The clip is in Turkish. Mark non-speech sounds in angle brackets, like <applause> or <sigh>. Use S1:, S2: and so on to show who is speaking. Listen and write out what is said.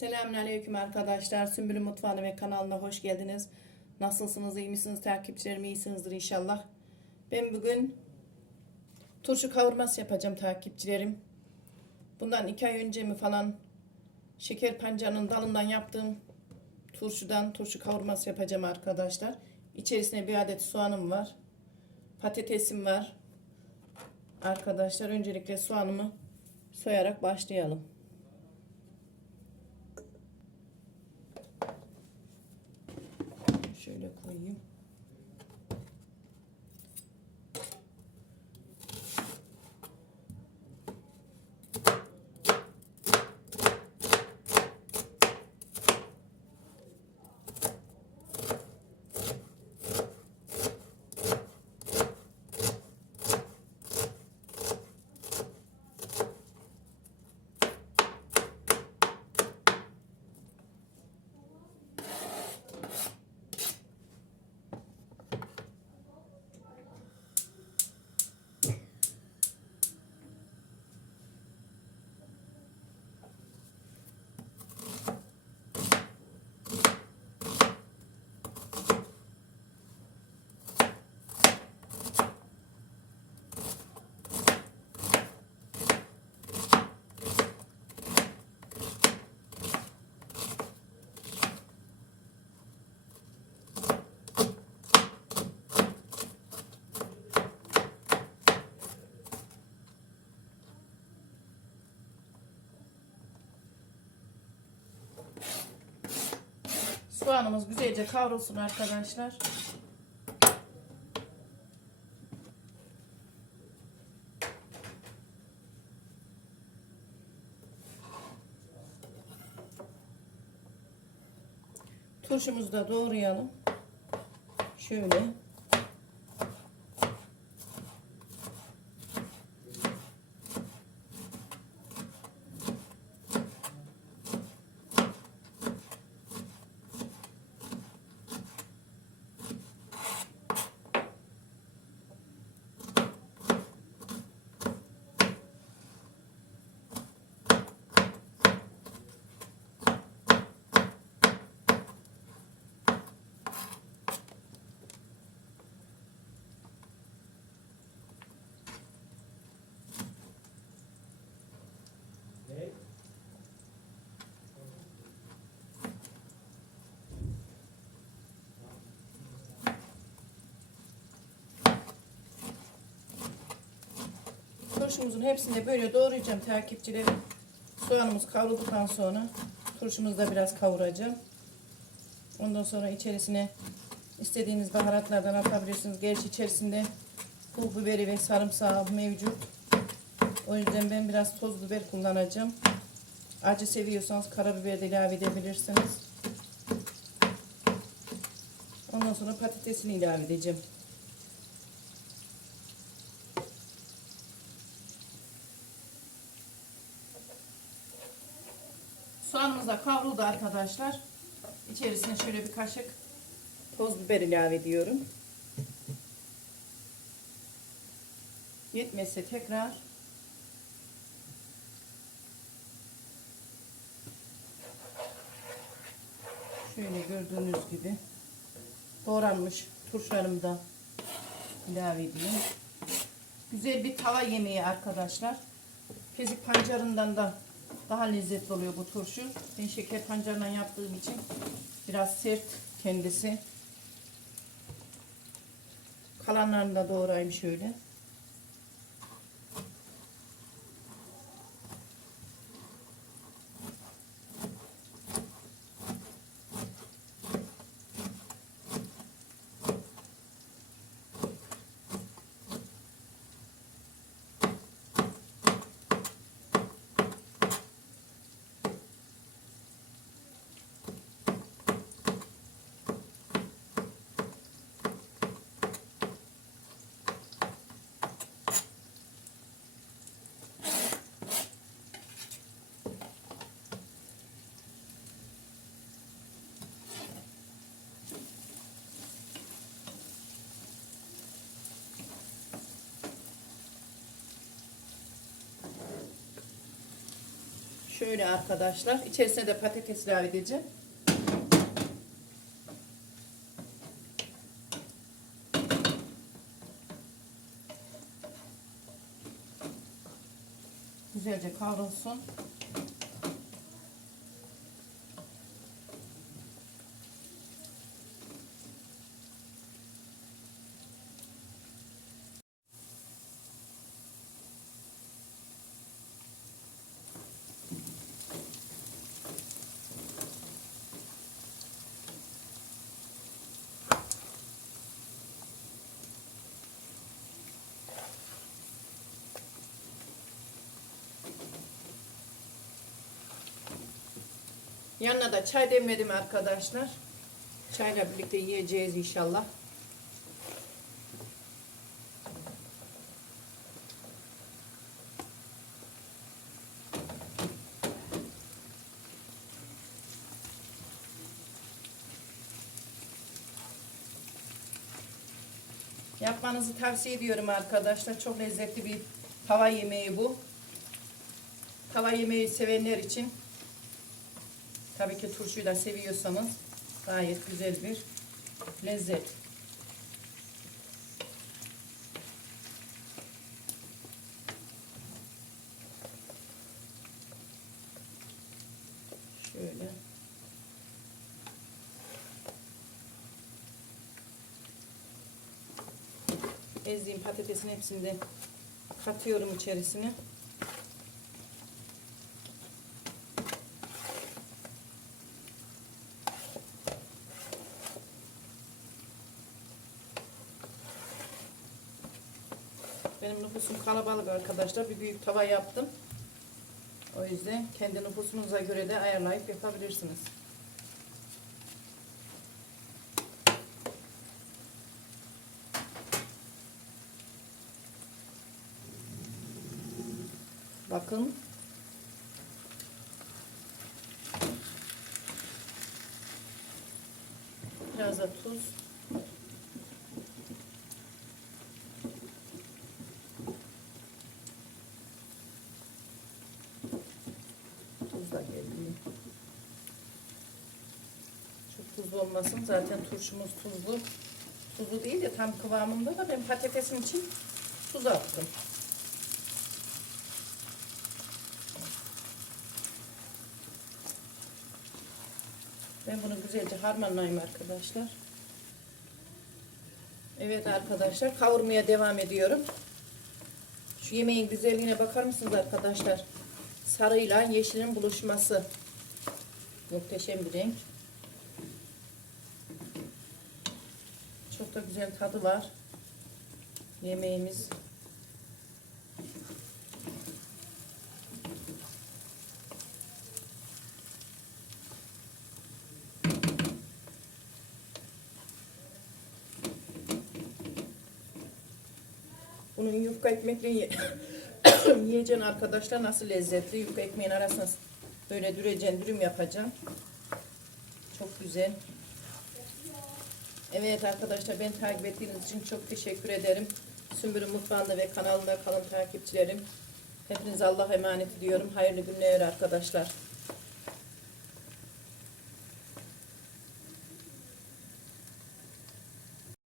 S1: Selamünaleyküm arkadaşlar. Sümbül'ün mutfağına ve kanalına hoş geldiniz. Nasılsınız? iyi misiniz? Takipçilerim iyisinizdir inşallah. Ben bugün turşu kavurması yapacağım takipçilerim. Bundan iki ay önce mi falan şeker pancarının dalından yaptığım turşudan turşu kavurması yapacağım arkadaşlar. İçerisine bir adet soğanım var. Patatesim var. Arkadaşlar öncelikle soğanımı soyarak başlayalım. Şöyle koyayım. Soğanımız güzelce kavrulsun arkadaşlar. Turşumuzu da doğrayalım. Şöyle. Turşumuzun hepsini böyle doğrayacağım takipçilerim. Soğanımız kavrulduktan sonra turşumuzu da biraz kavuracağım. Ondan sonra içerisine istediğiniz baharatlardan atabilirsiniz. Gerçi içerisinde pul biberi ve sarımsağı mevcut. O yüzden ben biraz toz biber kullanacağım. Acı seviyorsanız karabiber de ilave edebilirsiniz. Ondan sonra patatesini ilave edeceğim. Soğanımız kavruldu arkadaşlar. İçerisine şöyle bir kaşık toz biber ilave ediyorum. Yetmezse tekrar şöyle gördüğünüz gibi doğranmış turşularımı da ilave edeyim. Güzel bir tava yemeği arkadaşlar. Kezik pancarından da daha lezzetli oluyor bu turşu. Ben şeker pancarından yaptığım için biraz sert kendisi. Kalanlarını da doğrayayım şöyle. Şöyle arkadaşlar. İçerisine de patates ilave edeceğim. Güzelce kavrulsun. Yanına da çay demledim arkadaşlar. Çayla birlikte yiyeceğiz inşallah. Yapmanızı tavsiye ediyorum arkadaşlar. Çok lezzetli bir tava yemeği bu. Tava yemeği sevenler için Tabii ki turşuyu da seviyorsanız gayet güzel bir lezzet. Şöyle. Ezdiğim patatesin hepsini de katıyorum içerisine. Nüfusum kalabalık arkadaşlar. Bir büyük tava yaptım. O yüzden kendi nüfusunuza göre de ayarlayıp yapabilirsiniz. Bakın. Biraz da tuz. Da geldi. Çok tuzlu olmasın. Zaten turşumuz tuzlu. Tuzlu değil de tam kıvamında da ben patatesin için tuz attım. Ben bunu güzelce harmanlayayım arkadaşlar. Evet arkadaşlar kavurmaya devam ediyorum. Şu yemeğin güzelliğine bakar mısınız arkadaşlar? Sarıyla yeşilin buluşması. Muhteşem bir renk. Çok da güzel tadı var. Yemeğimiz. Bunun yufka ekmekle ye <laughs> yiyeceksin arkadaşlar nasıl lezzetli. Yufka ekmeğin arasına böyle düreceksin, dürüm yapacaksın. Çok güzel. Evet arkadaşlar ben takip ettiğiniz için çok teşekkür ederim. Sümbül'ün mutfağında ve kanalında kalın takipçilerim. Hepinize Allah'a emanet ediyorum. Hayırlı günler arkadaşlar.